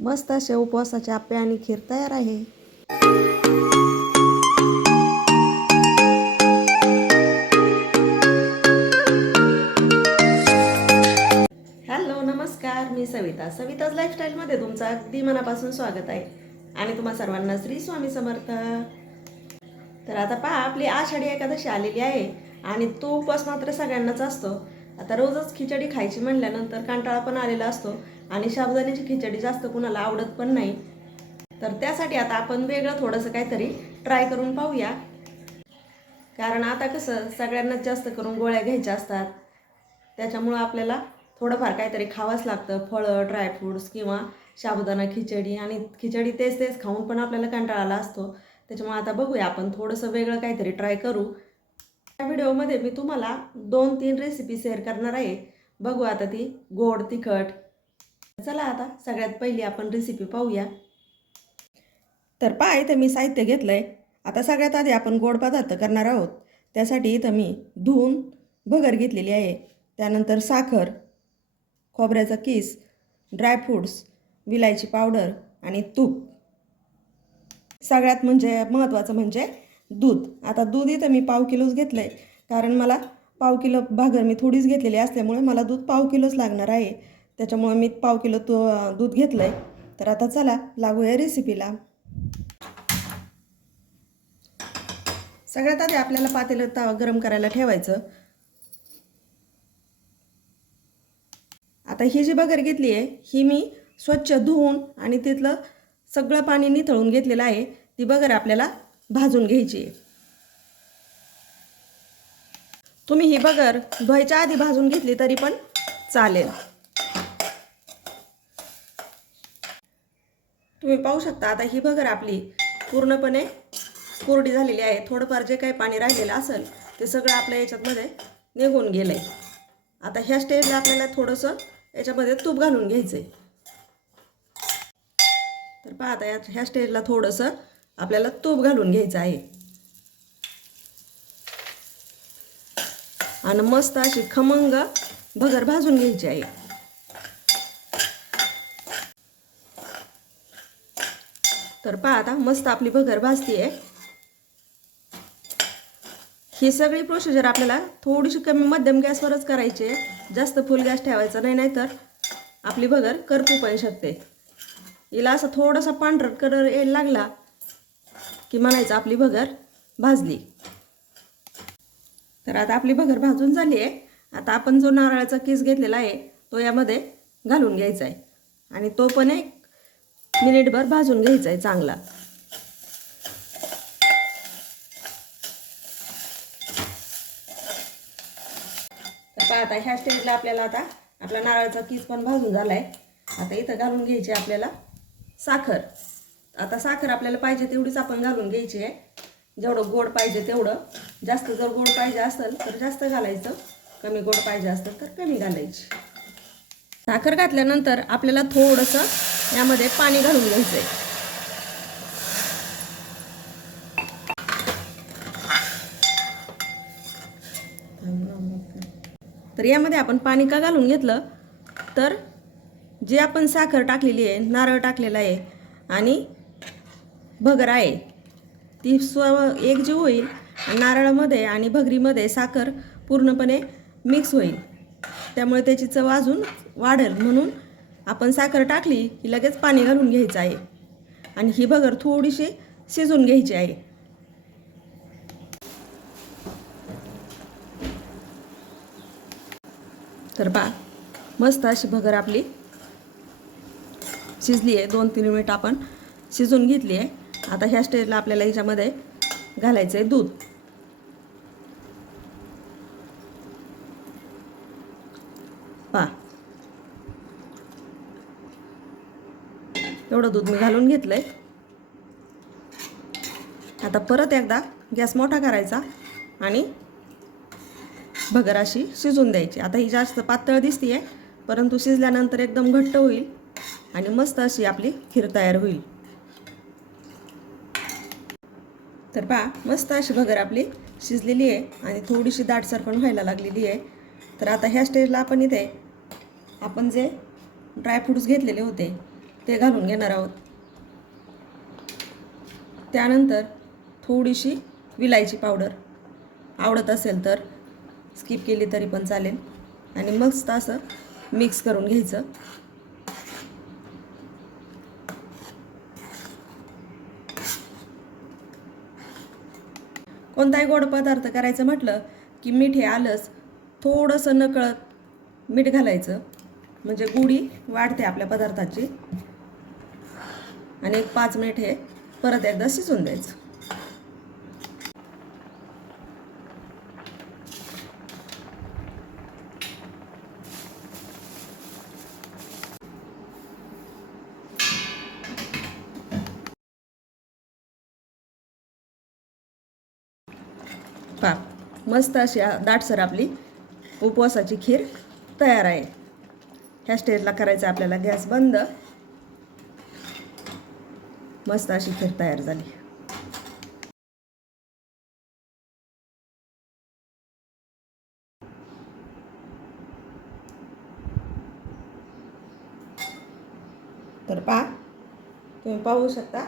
मस्त असे उपवासाचे आप्पे आणि खीर तयार आहे. हॅलो नमस्कार मी सविता. सविताज लाईफस्टाईलमध्ये तुमचं अगदी मनापासून स्वागत आहे. आणि तुम्हा सर्वांना श्री स्वामी समर्थ. तर आता पहा आपली आषाढी एकादशी आलेली आहे आणि तो उपवास मात्र सगळ्यांनाच असतो. आता रोजच खिचडी खायची म्हणल्यानंतर कंटाळा पण आलेला असतो. आणि साबुदाण्याची खिचडी जास्त कुणाला आवडत पण नाही. तर त्यासाठी आता आपण वेगळं थोडंसं काहीतरी ट्राय करून पाहूया. कारण आता कसं सगळ्यांनाच जास्त करून गोळ्या घ्यायच्या असतात. त्याच्यामुळं आपल्याला थोडंफार काहीतरी खावंच लागतं. फळं ड्रायफ्रूट्स किंवा साबुदाणा खिचडी. आणि खिचडी तेच तेच खाऊन पण आपल्याला कंटाळा आला असतो. त्याच्यामुळे आता बघूया आपण थोडंसं वेगळं काहीतरी ट्राय करू. या व्हिडिओमध्ये मी तुम्हाला दोन तीन रेसिपी शेअर करणार आहे. बघू आता ती गोड तिखट चला आता सगळ्यात पहिली आपण रेसिपी पाहूया. तर पहा इथं मी साहित्य घेतलं आहे आता सगळ्यात आधी आपण गोड पदार्थ करणार आहोत. त्यासाठी इथं मी धुवून भगर घेतलेली आहे. त्यानंतर साखर खोबऱ्याचा किस ड्रायफ्रूट्स विलायची पावडर आणि तूप. सगळ्यात म्हणजे महत्त्वाचं म्हणजे दूध. आता दूध इथं मी पाव किलोच घेतलं आहे कारण मला पाव किलो भागर मी थोडीच घेतलेली असल्यामुळे मला दूध पाव किलोच लागणार आहे. त्याच्यामुळे मी पाव किलो तू दूध घेतलं आहे तर आता चला लागूया रेसिपीला सगळ्यात आधी आपल्याला पातेलं तवा गरम करायला ठेवायचं. आता ही जी बगर घेतली आहे ही मी स्वच्छ धुवून आणि तिथलं सगळं पाणी निथळून घेतलेलं आहे. ती बगर आपल्याला भाजून घ्यायची आहे. तुम्ही ही बगर धुवायच्या आधी भाजून घेतली तरी पण चालेल. तुम्ही पाहू शकता आता ही भगर आपली. पूर्णपणे कोरडी झालेली आहे. थोडंफार जे काही पाणी राहिलेलं असेल ते सगळं आपल्या याच्यातमध्ये निघून गेलं आहे आता ह्या स्टेजला आपल्याला थोडंसं याच्यामध्ये तूप घालून घ्यायचं आहे तर पहा आता या ह्या स्टेजला थोडंसं आपल्याला तूप घालून घ्यायचं आहे. आणि मस्त अशी खमंग भगर भाजून घ्यायची आहे. तर पहा आता मस्त आपली भगर भाजती आहे ही सगळी प्रोसिजर आपल्याला थोडीशी कमी मध्यम गॅसवरच करायची आहे. जास्त फुल गॅस ठेवायचा नाही नाहीतर आपली भगर करपू पण शकते. हिला असं थोडासा पांढरट कलर यायला लागला की म्हणायचं आपली भगर भाजली. तर आता आपली भगर भाजून झाली आहे. आता आपण जो नारळाचा किस घेतलेला आहे तो यामध्ये घालून घ्यायचा आहे. आणि तो पण एक मिनिटभर भाजून घ्यायचा आहे चांगला आता ह्या स्टेजला आपल्याला आता आपला नारळाचा किस पण भाजून झाला आहे आता इथं घालून घ्यायची आपल्याला साखर. आता साखर आपल्याला पाहिजे तेवढीच आपण घालून घ्यायची आहे. जेवढं गोड पाहिजे तेवढं. जास्त जर गोड पाहिजे असेल तर जास्त घालायचं. कमी गोड पाहिजे असेल तर कमी घालायची. साखर घातल्यानंतर आपल्याला थोडंसं यामध्ये पाणी घालून घ्यायचं आहे तर यामध्ये आपण पाणी का घालून घेतलं? तर जे आपण साखर टाकलेली आहे नारळ टाकलेला आहे आणि भगर आहे ती स्व एकजीव होईल नारळामध्ये आणि भगरीमध्ये साखर पूर्णपणे मिक्स होईल. त्यामुळे त्याची चव अजून वाढेल म्हणून आपण साखर टाकली की लगेच पाणी घालून घ्यायचं आहे. आणि ही भगर थोडीशी शिजून घ्यायची आहे. तर पा मस्त अशी भगर आपली शिजली आहे. दोन तीन मिनिट आपण शिजून घेतली आहे. आता ह्या स्टेजला आपल्याला याच्यामध्ये घालायचं आहे दूध पा एवढं दूध मी घालून घेतलं आहे आता परत एकदा गॅस मोठा करायचा आणि भगर अशी शिजून द्यायची. आता ही जास्त पातळ दिसते आहे परंतु शिजल्यानंतर एकदम घट्ट होईल आणि मस्त अशी आपली खीर तयार होईल. तर पहा मस्त अशी भगर आपली शिजलेली आहे आणि थोडीशी दाटसर पण व्हायला लागलेली आहे. तर आता ह्या स्टेजला आपण इथे आपण जे ड्रायफ्रूट्स घेतलेले होते ते घालून घेणार आहोत. त्यानंतर थोडीशी विलायची पावडर आवडत असेल तर स्किप केली तरी पण चालेल. आणि मस्त असं मिक्स करून घ्यायचं. कोणताही गोड पदार्थ करायचं म्हटलं की मीठ हे आलंच थोडंसं नकळत मीठ घालायचं. म्हणजे गुढी वाढते आपल्या पदार्थाची. आणि एक पाच मिनिट हे परत एकदा शिजून द्यायचं. पा मस्त अशी दाटसर आपली उपवासाची खीर तयार आहे. ह्या स्टेजला करायचं आपल्याला गॅस बंद. मस्त अशी खीर तयार झाली. तर पहा तुम्ही पाहू शकता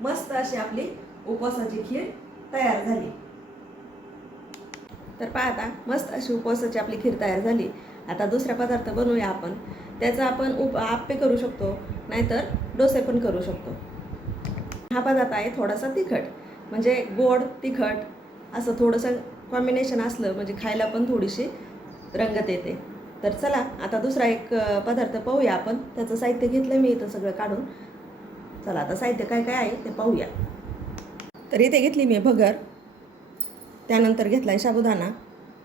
मस्त अशी आपली उपवासाची खीर तयार झाली. तर पहा आता मस्त अशी उपवासाची आपली खीर तयार झाली. आता दुसरा पदार्थ बनवूया आपण. त्याचा आपण उप आप्पे करू शकतो नाहीतर डोसे पण करू शकतो. हा पदार्थ आहे थोडासा तिखट म्हणजे गोड तिखट असं थोडंसं कॉम्बिनेशन असलं म्हणजे खायला पण थोडीशी रंगत येते. तर चला आता दुसरा एक पदार्थ पाहूया आपण. त्याचं साहित्य घेतलं मी इथं सगळं काढून. चला आता साहित्य काय काय आहे ते पाहूया. तर इथे घेतली मी भगर त्यानंतर घेतला आहे साबुदाणा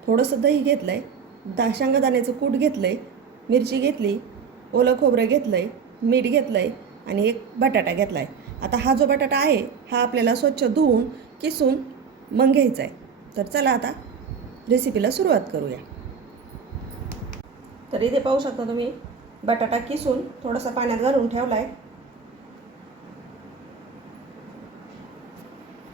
थोडंसं दही घेतलं आहे दा शेंगादाण्याचं कूट घेतलं आहे मिरची घेतली ओलं खोबरं घेतलं आहे मीठ घेतलं आहे आणि एक बटाटा घेतला आहे आता हा जो बटाटा आहे हा आपल्याला स्वच्छ धुवून किसून मग घ्यायचा आहे. तर चला आता रेसिपीला सुरुवात करूया. तर इथे पाहू शकता तुम्ही बटाटा किसून थोडासा पाण्यात घालून ठेवला आहे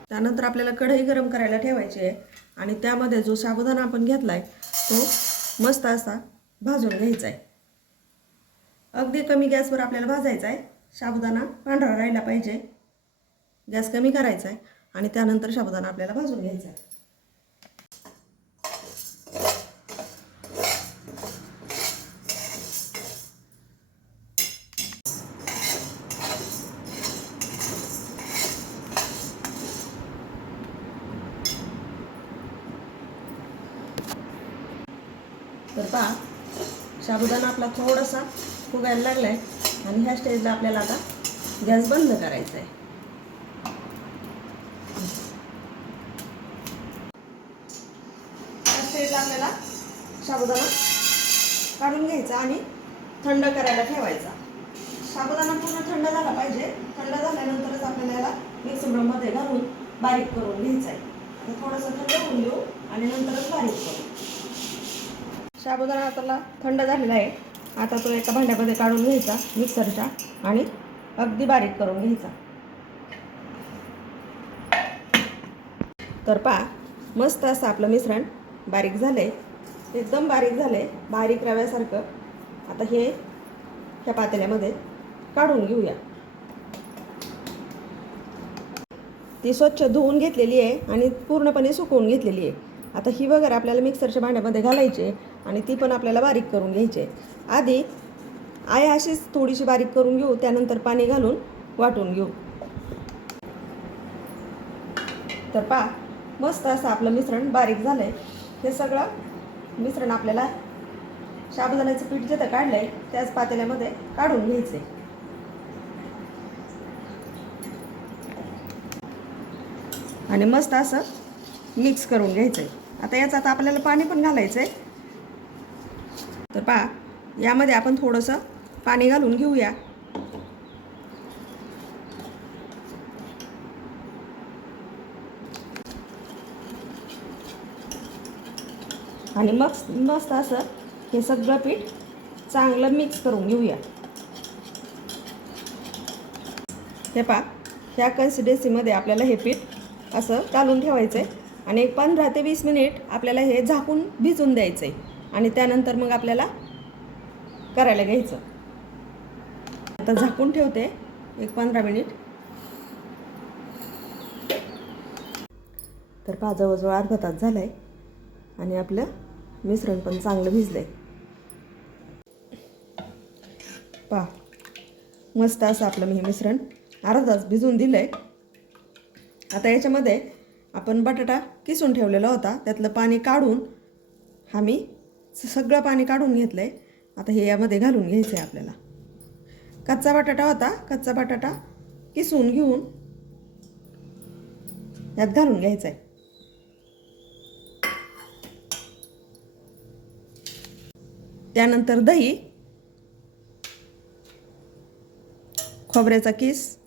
त्यानंतर आपल्याला कढई गरम करायला ठेवायची आहे आणि त्यामध्ये जो साबुदाणा आपण घेतला आहे तो मस्त असा भाजून घ्यायचा आहे. अगदी कमी गॅसवर आपल्याला भाजायचा आहे. साबुदाणा पांढरा राहिला पाहिजे. गॅस कमी करायचा आहे आणि त्यानंतर साबुदाणा आपल्याला भाजून घ्यायचा आहे तर पहा साबुदाणा आपला थोडासा फुगायला लागला आहे आणि ह्या स्टेजला आपल्याला आता गॅस बंद करायचा आहे. ह्या स्टेजला आपल्याला साबुदाणा काढून घ्यायचा आणि थंड करायला ठेवायचा. साबुदाणा पूर्ण थंड झाला पाहिजे. थंड झाल्यानंतरच आपल्याला याला मिक्सरमध्ये घालून बारीक करून घ्यायचा आहे तर थोडंसं थंड होऊन घेऊ आणि नंतरच बारीक करू. साबुदाणा आताला थंड झालेला आहे. आता तो एका भांड्यामध्ये काढून घ्यायचा मिक्सरच्या आणि अगदी बारीक करून घ्यायचा. तर पहा मस्त असं आपलं मिश्रण बारीक झालं आहे एकदम बारीक झालं आहे बारीक रव्यासारखं आता हे ह्या पातेल्यामध्ये काढून घेऊया. ती स्वच्छ धुवून घेतलेली आहे आणि पूर्णपणे सुकवून घेतलेली आहे. आता ही वगैरे आपल्याला मिक्सरच्या भांड्यामध्ये घालायची आहे. आणि ती पण आपल्याला बारीक करून घ्यायची आहे. आधी आय अशीच थोडीशी बारीक करून घेऊ त्यानंतर पाणी घालून वाटून घेऊ. तर पा मस्त असं आपलं मिश्रण बारीक झालं आहे हे सगळं मिश्रण आपल्याला साबुदाण्याचं पीठ जिथं काढलं आहे त्याच पातेल्यामध्ये काढून घ्यायचं आहे आणि मस्त असं मिक्स करून घ्यायचं आहे आता याचं आता आपल्याला पाणी पण घालायचं आहे तर पहा यामध्ये आपण थोडंसं पाणी घालून घेऊया. आणि मग मस्त असं हे सगळं पीठ चांगलं मिक्स करून घेऊया. हे पहा ह्या कन्सिडेन्सीमध्ये आपल्याला हे पीठ असं घालून ठेवायचं आहे आणि एक पंधरा ते वीस मिनिट आपल्याला हे झाकून भिजून द्यायचं आहे आणि त्यानंतर मग आपल्याला करायला घ्यायचं. आता झाकून ठेवते एक पंधरा मिनिट. तर पहा जवळजवळ अर्धा तास झाला आहे आणि आपलं मिश्रण पण चांगलं भिजलं आहे पहा मस्त असं आपलं मी हे मिश्रण अर्धा तास भिजवून दिलं आहे आता याच्यामध्ये आपण बटाटा किसून ठेवलेला होता त्यातलं पाणी काढून हा मी सगळं पाणी काढून घेतलं आहे आता हे यामध्ये घालून घ्यायचं आहे आपल्याला. कच्चा बटाटा होता. कच्चा बटाटा किसून घेऊन यात घालून घ्यायचा आहे त्यानंतर दही. खोबऱ्याचा किस.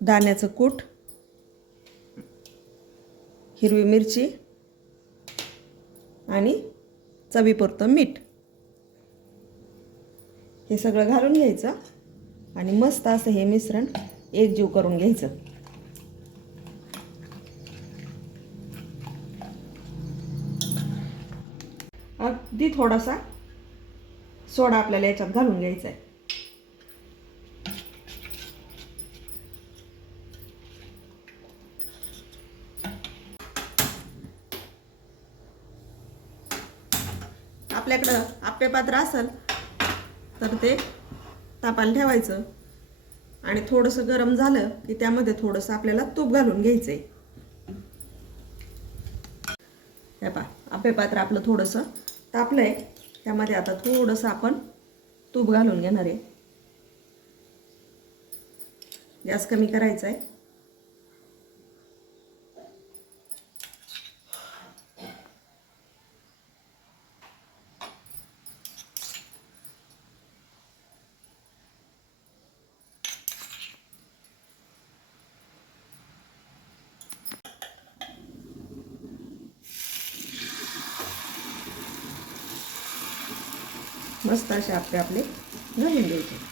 दाण्याचं कूट. हिरवी मिरची. आणि चवीपुरतं मीठ. हे सगळं घालून घ्यायचं आणि मस्त असं हे मिश्रण एकजीव करून घ्यायचं. अगदी थोडासा सोडा आपल्याला याच्यात घालून घ्यायचा आहे आपल्याकडं आप्पे पात्र असेल तर ते तापायला ठेवायचं. आणि थोडंसं गरम झालं की त्यामध्ये थोडंसं आपल्याला तूप घालून घ्यायचं आहे हे पा आप्पे पात्र आपलं थोडंसं तापलं आहे त्यामध्ये आता थोडंसं आपण तूप घालून घेणार आहे. गॅस कमी करायचा आहे मस्त असे आपले आपले घालून द्यायचे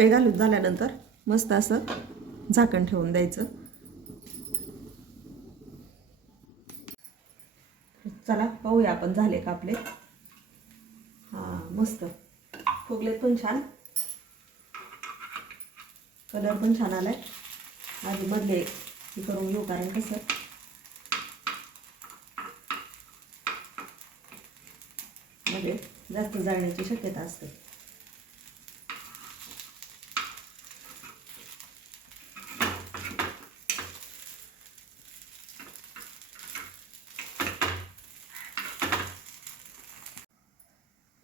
कप्पे घालून झाल्यानंतर मस्त असं झाकण ठेवून द्यायचं. चला पाहूया आपण झाले का आपले. हां मस्त. फुगलेत पण छान. कलर पण छान आलाय. आधी मधले करून घेऊ कारण कसं. मध्ये जास्त जाळण्याची शक्यता असते.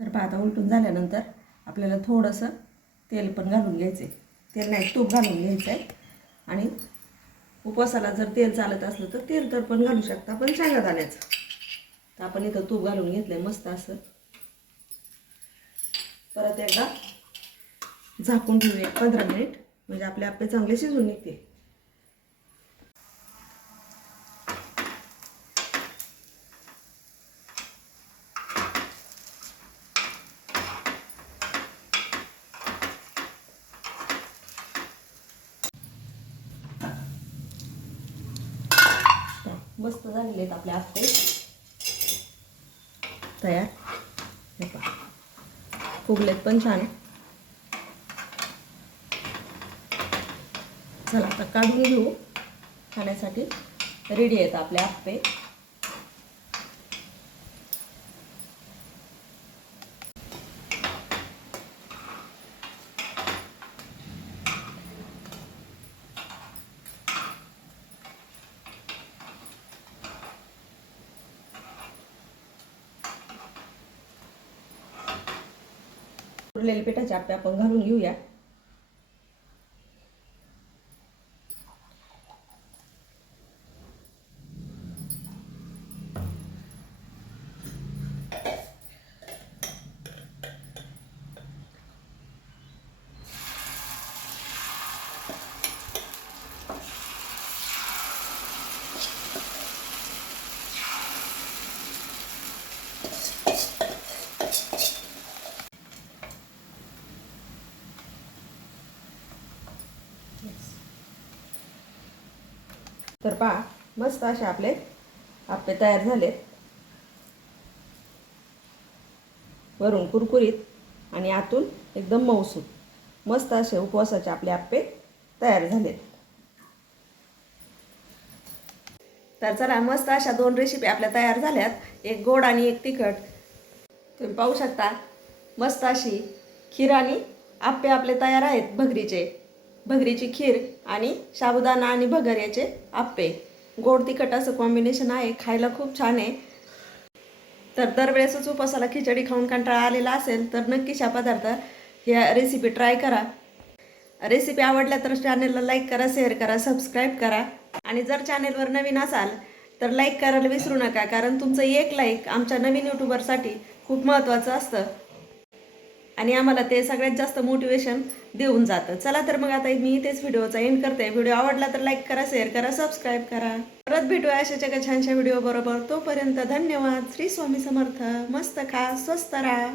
तर पाहता उलटून झाल्यानंतर आपल्याला थोडंसं तेल पण घालून घ्यायचं आहे तेल नाही तूप घालून घ्यायचं आहे आणि उपवासाला जर तेल चालत असलं तर तेल तर पण घालू शकता पण शेंगा दाण्याचं तर आपण इथं तूप घालून घेतलं आहे मस्त असं. परत एकदा झाकून ठेवूया पंधरा मिनिट. म्हणजे आपले आपले चांगले शिजून निघते मस्त झालेले आहेत आपले आपटे तयार. हे पहा. फुगलेत पण छान. चला आता काढून घेऊ. खाण्यासाठी. रेडी आहेत आपले आप्पे उरलेले पिठाचे आप्पे आपण घालून घेऊया. तर पहा मस्त असे आपले आप्पे तयार झालेत. वरून कुरकुरीत आणि आतून एकदम मऊसूत मस्त असे उपवासाचे आपले आप्पे तयार झालेत. तर चला मस्त अशा दोन रेसिपी आपल्या तयार झाल्यात. एक गोड आणि एक तिखट. तुम्ही पाहू शकता मस्त अशी खीर आणि आप्पे आपले तयार आहेत भगरीचे. भगरीची खीर आणि साबुदाणा आणि भगर याचे आप्पे. गोड तिखट असं कॉम्बिनेशन आहे खायला खूप छान आहे. तर दरवेळेसच उपासाला खिचडी खाऊन कंटाळा आलेला असेल तर नक्कीच हा पदार्थ या रेसिपी ट्राय करा. रेसिपी आवडल्या तर चॅनेलला लाईक करा शेअर करा सबस्क्राईब करा. आणि जर चॅनेलवर नवीन असाल तर लाईक करायला विसरू नका कारण तुमचं एक लाईक आमच्या नवीन यूट्यूबरसाठी खूप महत्त्वाचं असतं. आणि आम्हाला ते सगळ्यात जास्त मोटिवेशन देऊन जातं. चला तर मग आता मी तेच व्हिडिओचा एंड करते. व्हिडिओ आवडला तर लाईक करा शेअर करा सबस्क्राईब करा. परत भेटूया अशाच्या एका छानशा व्हिडिओ बरोबर. तोपर्यंत धन्यवाद. श्री स्वामी समर्थ. मस्त खा स्वस्त राहा.